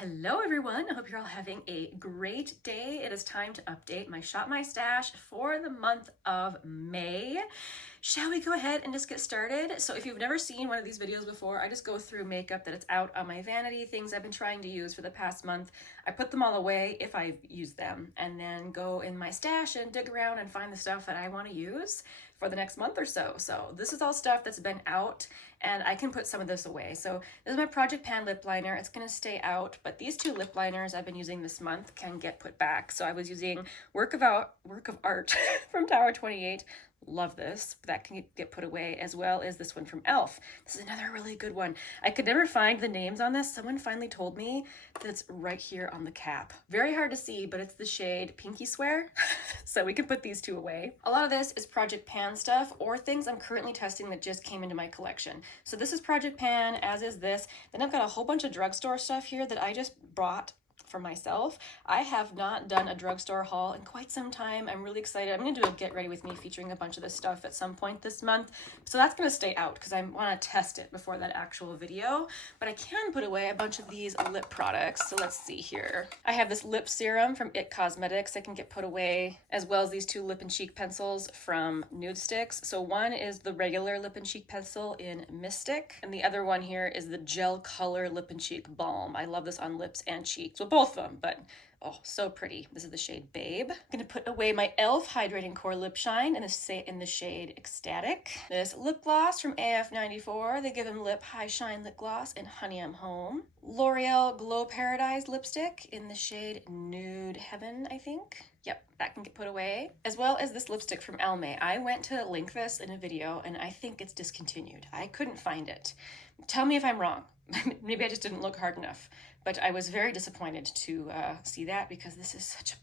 Hello everyone, I hope you're all having a great day. It is time to update my Shop My Stash for the month of May. Shall we go ahead and just get started? So if you've never seen one of these videos before, I just go through makeup that it's out on my vanity, things I've been trying to use for the past month. I put them all away if I've used them, and then go in my stash and dig around and find the stuff that I want to use for the next month or so. So this is all stuff that's been out, and I can put some of this away. So this is my Project Pan lip liner. It's going to stay out, but these two lip liners I've been using this month can get put back. So I was using Work of Art from Tower 28. Love this. That can get put away, as well as this one from Elf. This is another really good one. I could never find the names on this. Someone finally told me that it's right here on the cap. Very hard to see, but it's the shade Pinky Swear. So we can put these two away. A lot of this is Project Pan stuff or things I'm currently testing that just came into my collection. So this is Project Pan, as is this. Then I've got a whole bunch of drugstore stuff here that I just brought for myself. I have not done a drugstore haul in quite some time. I'm really excited. I'm going to do a get ready with me featuring a bunch of this stuff at some point this month. So that's going to stay out because I want to test it before that actual video. But I can put away a bunch of these lip products. So let's see here. I have this lip serum from It Cosmetics that can get put away, as well as these two lip and cheek pencils from Nude Sticks. So one is the regular lip and cheek pencil in Mystic, and the other one here is the gel color lip and cheek balm. I love this on lips and cheeks. Well, both of them, but oh, so pretty. This is the shade Babe. I'm gonna put away my Elf Hydrating Core Lip Shine in the shade Ecstatic. This lip gloss from AF94. They give them Lip High Shine Lip Gloss in Honey I'm Home. L'Oreal Glow Paradise lipstick in the shade Nude Heaven, I think. Yep, that can get put away. As well as this lipstick from Almay. I went to link this in a video and I think it's discontinued. I couldn't find it. Tell me if I'm wrong. Maybe I just didn't look hard enough. But I was very disappointed to see that because this is such a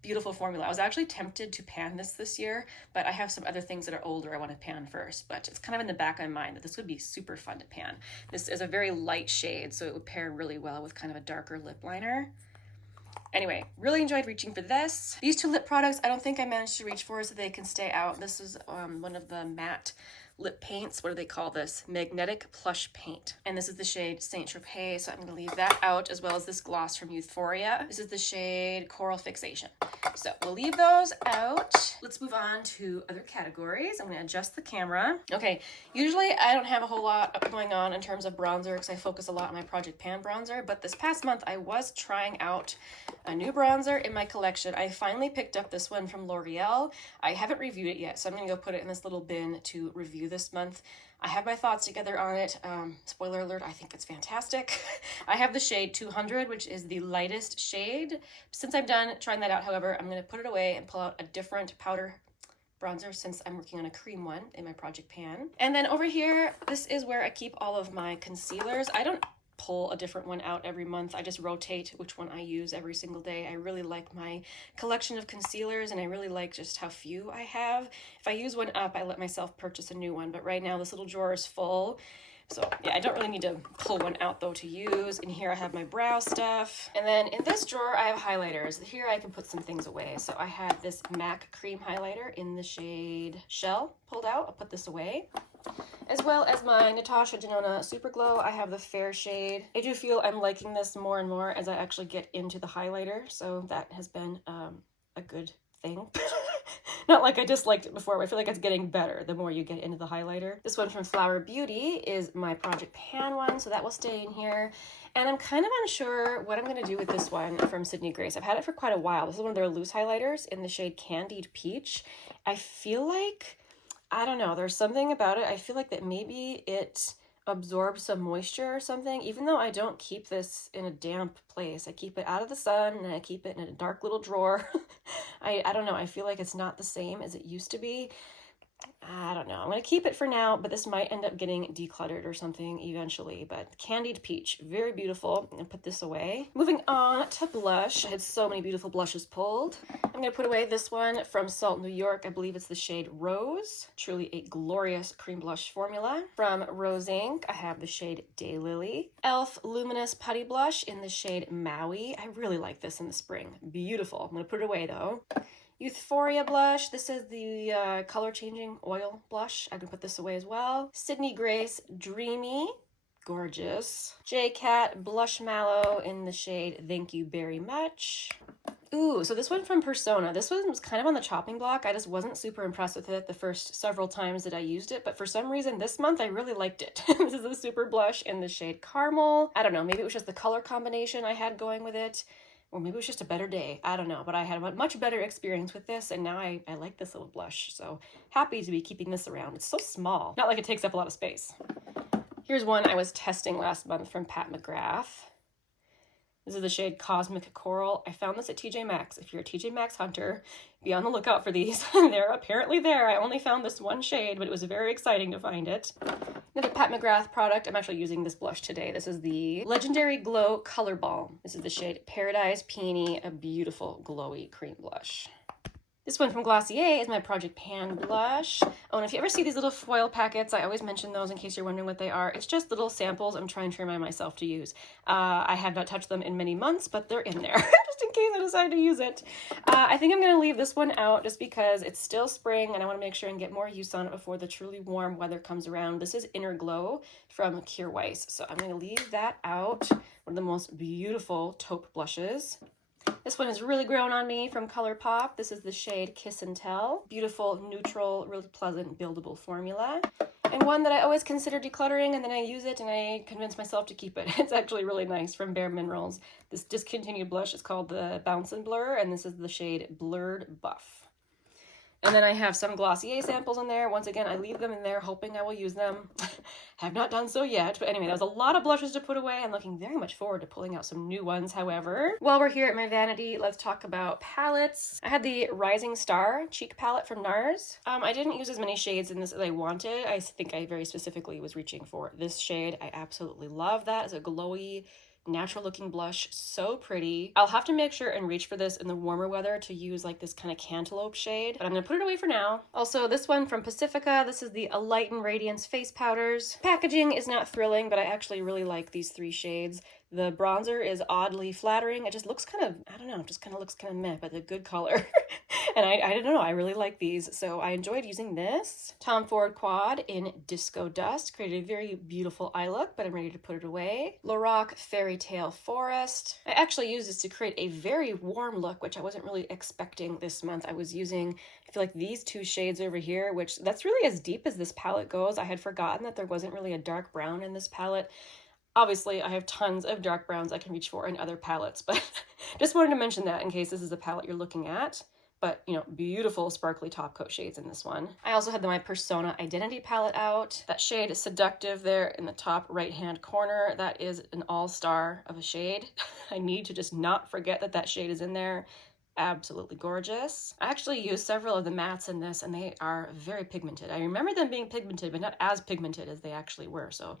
beautiful formula. I was actually tempted to pan this year, but I have some other things that are older I want to pan first. But it's kind of in the back of my mind that this would be super fun to pan. This is a very light shade, so it would pair really well with kind of a darker lip liner. Anyway, really enjoyed reaching for this. These two lip products, I don't think I managed to reach for so they can stay out. This is one of the matte lip paints. What do they call this? Magnetic Plush Paint. And this is the shade Saint Tropez, so I'm going to leave that out, as well as this gloss from Euphoria. This is the shade Coral Fixation. So we'll leave those out. Let's move on to other categories. I'm going to adjust the camera. Okay, usually I don't have a whole lot going on in terms of bronzer because I focus a lot on my Project Pan bronzer, but this past month I was trying out a new bronzer in my collection. I finally picked up this one from L'Oreal. I haven't reviewed it yet, so I'm going to go put it in this little bin to review this month. I have my thoughts together on it. Spoiler alert, I think it's fantastic. I have the shade 200, which is the lightest shade. Since I'm done trying that out, however, I'm going to put it away and pull out a different powder bronzer since I'm working on a cream one in my Project Pan. And then over here, this is where I keep all of my concealers. I don't pull a different one out every month. I just rotate which one I use every single day. I really like my collection of concealers and I really like just how few I have. If I use one up, I let myself purchase a new one, but right now this little drawer is full. So yeah, I don't really need to pull one out though to use. In here I have my brow stuff. And then in this drawer I have highlighters. Here I can put some things away. So I have this MAC cream highlighter in the shade Shell pulled out. I'll put this away. As well as my Natasha Denona Super Glow. I have the fair shade. I do feel I'm liking this more and more as I actually get into the highlighter. So that has been a good thing. Not like I disliked it before, but I feel like it's getting better the more you get into the highlighter. This one from Flower Beauty is my Project Pan one, so that will stay in here. And I'm kind of unsure what I'm going to do with this one from Sydney Grace. I've had it for quite a while. This is one of their loose highlighters in the shade Candied Peach. I feel like, I don't know, there's something about it. I feel like that maybe it absorbs some moisture or something, even though I don't keep this in a damp place. I keep it out of the sun and I keep it in a dark little drawer. I don't know, I feel like it's not the same as it used to be. I don't know. I'm going to keep it for now, but this might end up getting decluttered or something eventually. But Candied Peach, very beautiful. I'm going to put this away. Moving on to blush. I had so many beautiful blushes pulled. I'm going to put away this one from Salt New York. I believe it's the shade Rose. Truly a glorious cream blush formula. From Rose Inc., I have the shade Daylily. e.l.f. Luminous Putty Blush in the shade Maui. I really like this in the spring. Beautiful. I'm going to put it away though. Euphoria blush. This is the color changing oil blush. I can put this away as well. Sydney Grace Dreamy. Gorgeous. J-Cat Blush Mallow in the shade Thank You Very Much. Ooh, so this one from Persona. This one was kind of on the chopping block. I just wasn't super impressed with it the first several times that I used it, but for some reason this month I really liked it. This is a super blush in the shade Caramel. I don't know, maybe it was just the color combination I had going with it, or maybe it was just a better day. I don't know, but I had a much better experience with this, and now I like this little blush, so happy to be keeping this around. It's so small, not like it takes up a lot of space. Here's one I was testing last month from Pat McGrath. This is the shade Cosmic Coral. I found this at TJ Maxx. If you're a TJ Maxx hunter, be on the lookout for these. They're apparently there. I only found this one shade, but it was very exciting to find it. Another Pat McGrath product. I'm actually using this blush today. This is the Legendary Glow Color Balm. This is the shade Paradise Peony, a beautiful glowy cream blush. This one from Glossier is my Project Pan blush. Oh, and if you ever see these little foil packets, I always mention those in case you're wondering what they are. It's just little samples I'm trying to remind myself to use. I have not touched them in many months, but they're in there just in case I decide to use it. I think I'm going to leave this one out just because it's still spring and I want to make sure and get more use on it before the truly warm weather comes around. This is Inner Glow from Kjær Weiss, so I'm going to leave that out. One of the most beautiful taupe blushes. This one has really grown on me from Colourpop. This is the shade Kiss and Tell. Beautiful, neutral, really pleasant, buildable formula. And one that I always consider decluttering, and then I use it and I convince myself to keep it. It's actually really nice, from Bare Minerals. This discontinued blush is called the Bounce and Blur, and this is the shade Blurred Buff. And then I have some Glossier samples in there. Once again, I leave them in there hoping I will use them. Have not done so yet, but anyway, that was a lot of blushes to put away. I'm looking very much forward to pulling out some new ones, however. While we're here at my vanity, let's talk about palettes. I had the Rising Star cheek palette from NARS. I didn't use as many shades in this as I wanted. I think I very specifically was reaching for this shade. I absolutely love that. It's a glowy, natural looking blush, so pretty. I'll have to make sure and reach for this in the warmer weather to use like this kind of cantaloupe shade, but I'm gonna put it away for now. Also, this one from Pacifica, this is the Enlighten Radiance face powders. Packaging is not thrilling, but I actually really like these three shades. The bronzer is oddly flattering. It just looks kind of, I don't know, just kind of looks kind of meh, but a good color. And I don't know, I really like these, so I enjoyed using this. Tom Ford Quad in Disco Dust created a very beautiful eye look, but I'm ready to put it away. Lorac Fairy Tale Forest. I actually used this to create a very warm look, which I wasn't really expecting this month. I was using, I feel like, these two shades over here, which that's really as deep as this palette goes. I had forgotten that there wasn't really a dark brown in this palette. Obviously, I have tons of dark browns I can reach for in other palettes, but just wanted to mention that in case this is a palette you're looking at. But, you know, beautiful sparkly top coat shades in this one. I also had my Persona Identity palette out. That shade is Seductive there in the top right-hand corner. That is an all-star of a shade. I need to just not forget that that shade is in there. Absolutely gorgeous. I actually used several of the mattes in this, and they are very pigmented. I remember them being pigmented, but not as pigmented as they actually were, so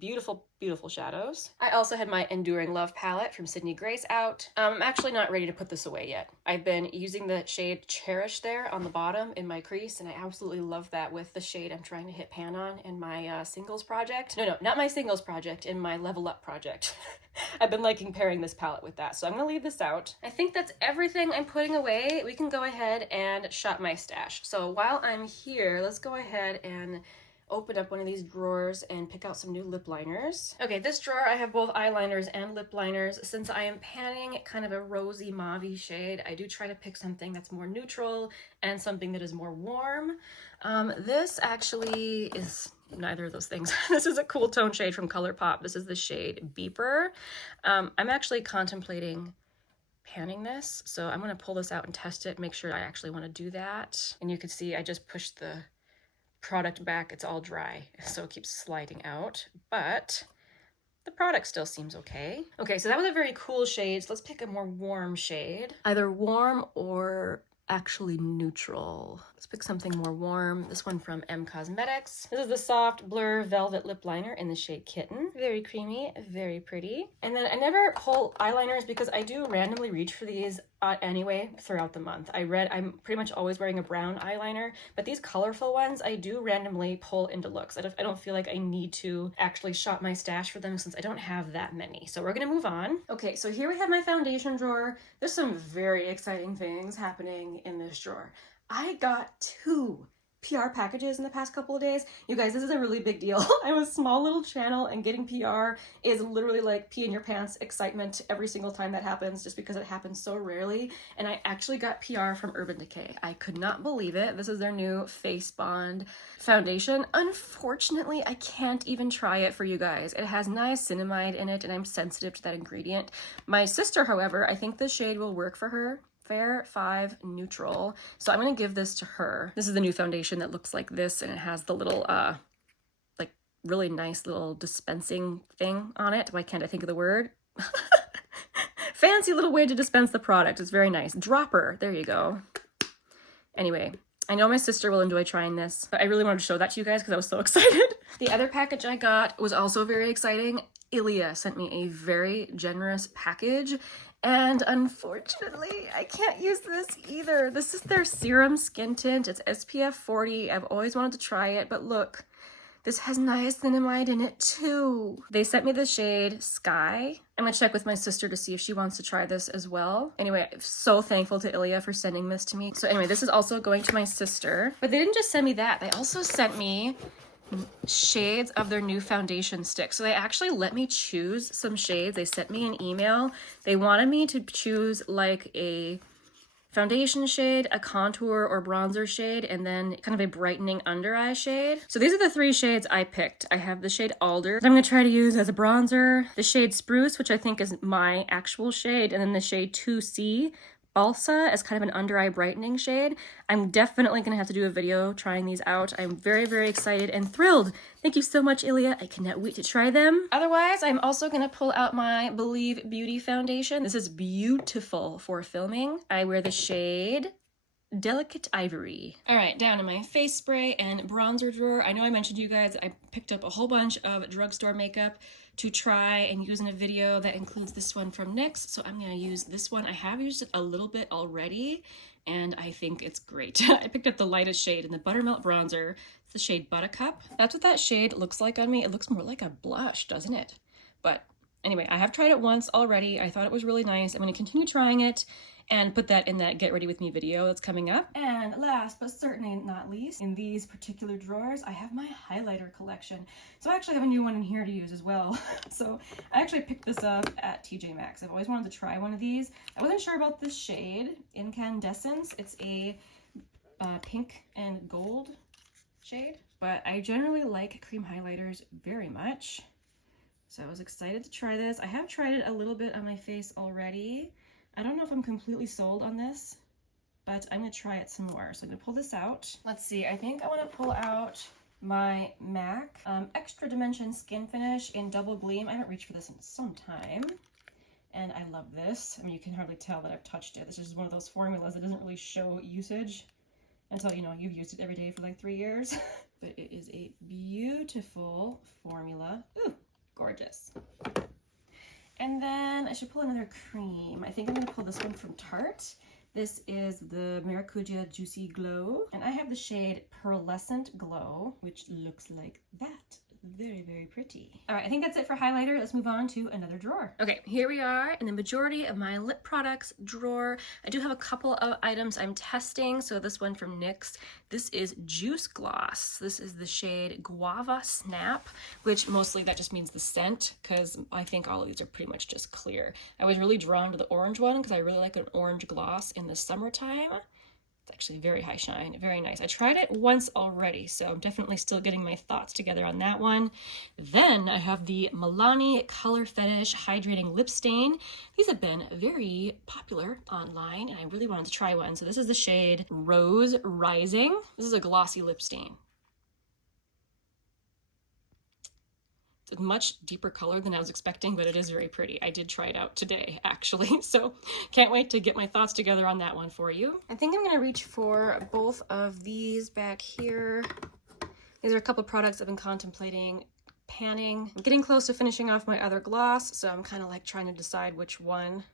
beautiful, beautiful shadows. I also had my Enduring Love palette from Sydney Grace out. I'm actually not ready to put this away yet. I've been using the shade Cherish there on the bottom in my crease, and I absolutely love that with the shade I'm trying to hit pan on in my singles project. No, not my singles project, in my Level Up project. I've been liking pairing this palette with that, so I'm gonna leave this out. I think that's everything I'm putting away. We can go ahead and shop my stash. So while I'm here, let's go ahead and open up one of these drawers and pick out some new lip liners. Okay, this drawer I have both eyeliners and lip liners. Since I am panning kind of a rosy mauve-y shade, I do try to pick something that's more neutral and something that is more warm. This actually is neither of those things. This is a cool tone shade from Colourpop. This is the shade Beeper. I'm actually contemplating panning this, so I'm going to pull this out and test it, make sure I actually want to do that. And you can see I just pushed the product back. It's all dry, so it keeps sliding out, but the product still seems okay. Okay, so that was a very cool shade, so let's pick a more warm shade. Either warm or actually neutral. Let's pick something more warm. This one from M Cosmetics. This is the Soft Blur Velvet Lip Liner in the shade Kitten. Very creamy, very pretty. And then I never pull eyeliners because I do randomly reach for these anyway throughout the month. I'm pretty much always wearing a brown eyeliner, but these colorful ones I do randomly pull into looks. I don't feel like I need to actually shop my stash for them since I don't have that many. So we're gonna move on. Okay, so here we have my foundation drawer. There's some very exciting things happening in this drawer. I got two PR packages in the past couple of days. You guys, this is a really big deal. I'm a small little channel and getting PR is literally like pee in your pants excitement every single time that happens, just because it happens so rarely. And I actually got PR from Urban Decay. I could not believe it. This is their new Face Bond foundation. Unfortunately, I can't even try it for you guys. It has niacinamide in it and I'm sensitive to that ingredient. My sister, however, I think this shade will work for her. Fair 5 Neutral. So I'm gonna give this to her. This is the new foundation that looks like this, and it has the little like really nice little dispensing thing on it. Why can't I think of the word? Fancy little way to dispense the product. It's very nice. Dropper, there you go. Anyway, I know my sister will enjoy trying this, but I really wanted to show that to you guys because I was so excited. The other package I got was also very exciting. Ilia sent me a very generous package, and unfortunately, I can't use this either. This is their Serum Skin Tint. It's SPF 40. I've always wanted to try it, but look, this has niacinamide in it too. They sent me the shade Skye. I'm gonna check with my sister to see if she wants to try this as well. Anyway, I'm so thankful to Ilia for sending this to me. So anyway, this is also going to my sister, but they didn't just send me that. They also sent me shades of their new foundation stick. So they actually let me choose some shades. They sent me an email. They wanted me to choose like a foundation shade, a contour or bronzer shade, and then kind of a brightening under eye shade. So these are the 3 shades I picked. I have the shade Alder that I'm going to try to use as a bronzer, the shade Spruce, which I think is my actual shade, and then the shade 2C Balsa as kind of an under eye brightening shade. I'm definitely going to have to do a video trying these out. I'm very, very excited and thrilled. Thank you so much, Ilia. I cannot wait to try them. Otherwise, I'm also going to pull out my Believe Beauty foundation. This is beautiful for filming. I wear the shade Delicate Ivory. All right, down in my face spray and bronzer drawer. I know I mentioned to you guys, I picked up a whole bunch of drugstore makeup to try and use in a video that includes this one from NYX. So I'm gonna use this one. I have used it a little bit already, and I think it's great. I picked up the lightest shade in the Buttermelt bronzer. It's the shade Buttercup. That's what that shade looks like on me. It looks more like a blush, doesn't it? But anyway, I have tried it once already. I thought it was really nice. I'm gonna continue trying it and put that in that Get Ready With Me video that's coming up. And last but certainly not least, in these particular drawers, I have my highlighter collection. So I actually have a new one in here to use as well. So I actually picked this up at TJ Maxx. I've always wanted to try one of these. I wasn't sure about this shade, Incandescence. It's a pink and gold shade, but I generally like cream highlighters very much. So I was excited to try this. I have tried it a little bit on my face already. I don't know if I'm completely sold on this, but I'm gonna try it some more. So I'm gonna pull this out. Let's see, I think I wanna pull out my MAC Extra Dimension Skin Finish in Double-Gleam. I haven't reached for this in some time, and I love this. I mean, you can hardly tell that I've touched it. This is one of those formulas that doesn't really show usage until, you know, you've used it every day for like 3 years. But it is a beautiful formula. Ooh, gorgeous. And then I should pull another cream. I think I'm gonna pull this one from Tarte. This is the Maracujá Juicy Glow. And I have the shade Pearlescent Glow, which looks like that. Very, very pretty. All right, I think that's it for highlighter. Let's move on to another drawer. Okay, here we are in the majority of my lip products drawer. I do have a couple of items I'm testing. So this one from NYX, this is Juice Gloss. This is the shade Guava Snap, which mostly that just means the scent, because I think all of these are pretty much just clear. I was really drawn to the orange one because I really like an orange gloss in the summertime. It's actually very high shine, very nice. I tried it once already, so I'm definitely still getting my thoughts together on that one. Then I have the Milani Color Fetish Hydrating Lip Stain. These have been very popular online, and I really wanted to try one. So this is the shade Rose Rising. This is a glossy lip stain. It's a much deeper color than I was expecting, but it is very pretty. I did try it out today, actually, so can't wait to get my thoughts together on that one for you. I think I'm gonna reach for both of these back here. These are a couple of products I've been contemplating panning. I'm getting close to finishing off my other gloss, so I'm kind of like trying to decide which one.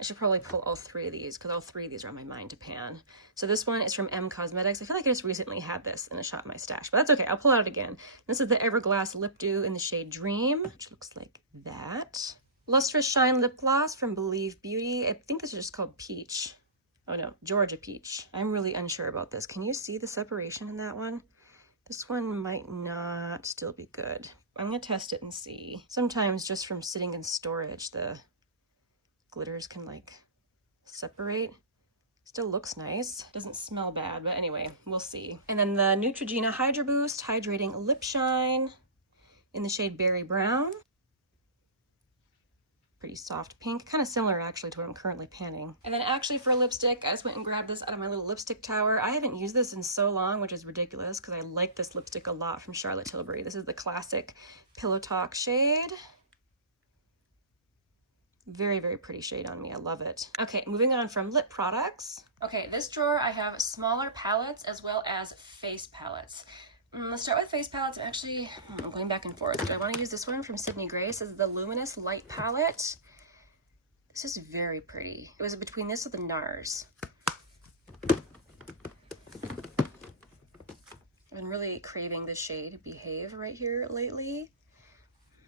I should probably pull all 3 of these because all 3 of these are on my mind to pan. So this one is from M Cosmetics. I feel like I just recently had this in a shot in my stash, but that's okay. I'll pull it out again. This is the Everglass Lip Dew in the shade Dream, which looks like that. Lustrous Shine Lip Gloss from Believe Beauty. I think this is just called Peach. Oh no, Georgia Peach. I'm really unsure about this. Can you see the separation in that one? This one might not still be good. I'm gonna test it and see. Sometimes just from sitting in storage, the glitters can like separate. Still looks nice. Doesn't smell bad, but anyway, we'll see. And then the Neutrogena Hydra Boost Hydrating Lip Shine in the shade Berry Brown. Pretty soft pink, kind of similar actually to what I'm currently panning. And then actually for lipstick, I just went and grabbed this out of my little lipstick tower. I haven't used this in so long, which is ridiculous because I like this lipstick a lot from Charlotte Tilbury. This is the classic Pillow Talk shade. Very, very pretty shade on me. I love it. Okay, moving on from lip products. Okay, this drawer I have smaller palettes as well as face palettes. Let's start with face palettes. I'm going back and forth. Do I want to use this one from Sydney Grace? This is the Luminous Light palette. This is very pretty. It was between this and the NARS. I've been really craving this shade Behave right here lately.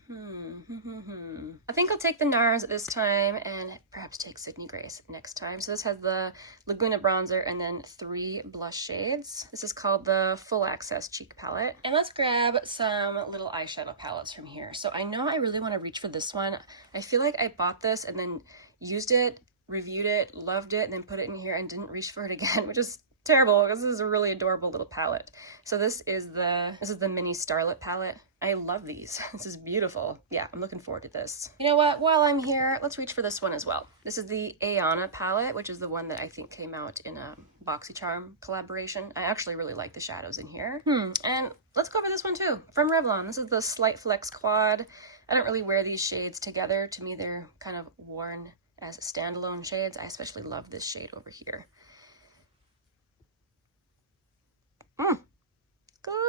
I think I'll take the NARS this time and perhaps take Sydney Grace next time. So this has the Laguna bronzer and then 3 blush shades. This is called the Full Access Cheek Palette. And let's grab some little eyeshadow palettes from here. So I know I really want to reach for this one. I feel like I bought this and then used it, reviewed it, loved it, and then put it in here and didn't reach for it again, which is terrible because this is a really adorable little palette. So this is the mini Starlit palette. I love these. This is beautiful. Yeah, I'm looking forward to this. You know what? While I'm here, let's reach for this one as well. This is the Ayana palette, which is the one that I think came out in a BoxyCharm collaboration. I actually really like the shadows in here. And let's go over this one too, from Revlon. This is the Slight Flex Quad. I don't really wear these shades together. To me, they're kind of worn as standalone shades. I especially love this shade over here.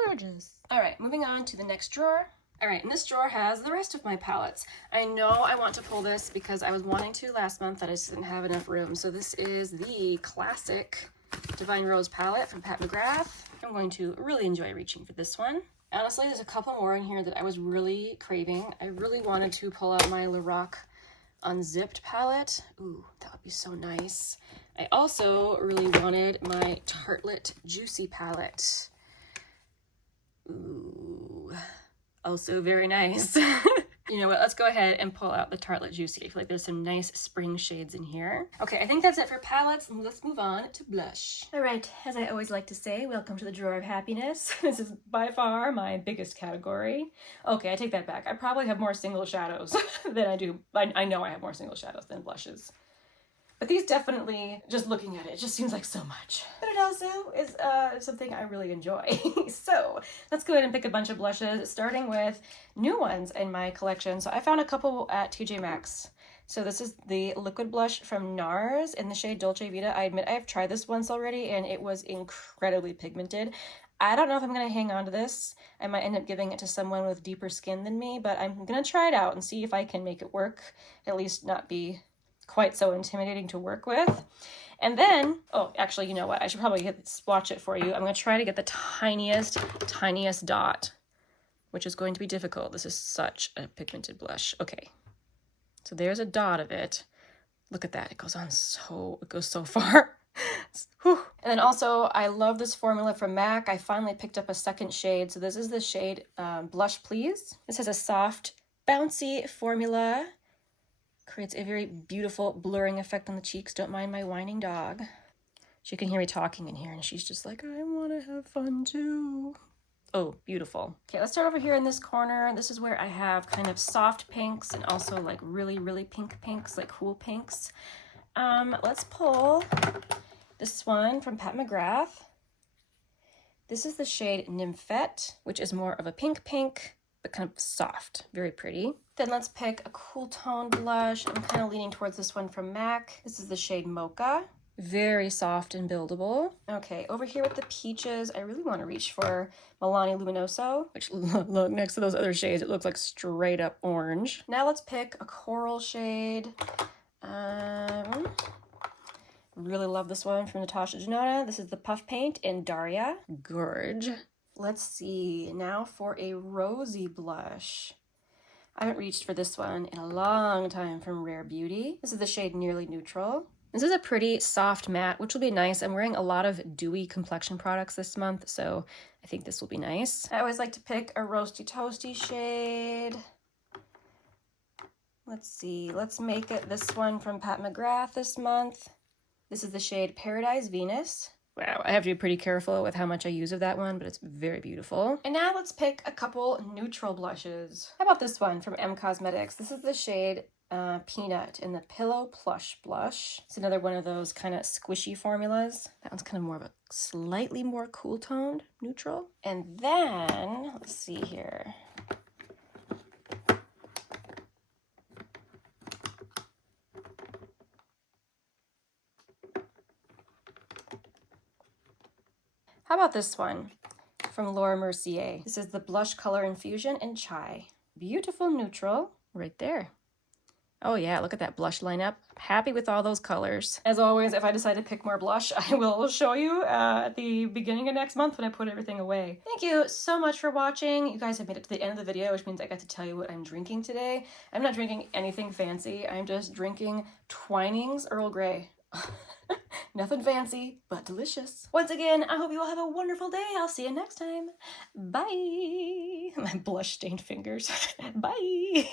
Gorgeous. All right, moving on to the next drawer. All right, and this drawer has the rest of my palettes. I know I want to pull this because I was wanting to last month, that I just didn't have enough room. So this is the classic Divine Rose palette from Pat McGrath. I'm going to really enjoy reaching for this one. Honestly, there's a couple more in here that I was really craving. I really wanted to pull out my Lorac Unzipped palette. Ooh, that would be so nice. I also really wanted my Tartelette Juicy palette. Ooh, also very nice. You know what, let's go ahead and pull out the Tartelette Juicy. I feel like there's some nice spring shades in here. Okay, I think that's it for palettes. Let's move on to blush. All right, as I always like to say, welcome to the drawer of happiness. This is by far my biggest category. Okay, I take that back. I probably have more single shadows than I do. I know I have more single shadows than blushes. But these definitely, just looking at it, it just seems like so much. But it also is something I really enjoy. So let's go ahead and pick a bunch of blushes, starting with new ones in my collection. So I found a couple at TJ Maxx. So this is the liquid blush from NARS in the shade Dolce Vita. I admit I have tried this once already and it was incredibly pigmented. I don't know if I'm going to hang on to this. I might end up giving it to someone with deeper skin than me, but I'm going to try it out and see if I can make it work, at least not be quite so intimidating to work with. And then, oh, actually, you know what? I should probably swatch it for you. I'm going to try to get the tiniest dot, which is going to be difficult. This is such a pigmented blush. Okay, so there's a dot of it. Look at that. It goes so far. Whew. And then also, I love this formula from MAC. I finally picked up a second shade. So this is the shade Blush Please. This has a soft, bouncy formula. Creates a very beautiful blurring effect on the cheeks. Don't mind my whining dog. She can hear me talking in here and she's just like, I want to have fun too. Oh, beautiful. Okay, let's start over here in this corner. This is where I have kind of soft pinks and also like really, really pink pinks, like cool pinks. Let's pull this one from Pat McGrath. This is the shade Nymphette, which is more of a pink, but kind of soft, very pretty. Then let's pick a cool tone blush. I'm kind of leaning towards this one from MAC. This is the shade Mocha. Very soft and buildable. Okay, over here with the peaches, I really want to reach for Milani Luminoso, which look next to those other shades, it looks like straight up orange. Now let's pick a coral shade. Really love this one from Natasha Denona. This is the Puff Paint in Daria. Gorge. Let's see, now for a rosy blush. I haven't reached for this one in a long time from Rare Beauty. This is the shade Nearly Neutral. This is a pretty soft matte, which will be nice. I'm wearing a lot of dewy complexion products this month, so I think this will be nice. I always like to pick a roasty toasty shade. Let's see, let's make it this one from Pat McGrath this month. This is the shade Paradise Venus. Wow, I have to be pretty careful with how much I use of that one, but it's very beautiful. And now let's pick a couple neutral blushes. How about this one from M Cosmetics? This is the shade Peanut in the Pillow Plush Blush. It's another one of those kind of squishy formulas. That one's kind of more of a slightly more cool toned neutral. And then, let's see here. How about this one from Laura Mercier? This is the Blush Color Infusion in Chai. Beautiful neutral right there. Oh yeah, look at that blush lineup. Happy with all those colors. As always, if I decide to pick more blush, I will show you at the beginning of next month when I put everything away. Thank you so much for watching. You guys have made it to the end of the video, which means I got to tell you what I'm drinking today. I'm not drinking anything fancy. I'm just drinking Twinings Earl Grey. Nothing fancy, but delicious. Once again, I hope you all have a wonderful day. I'll see you next time. Bye. My blush stained fingers. Bye.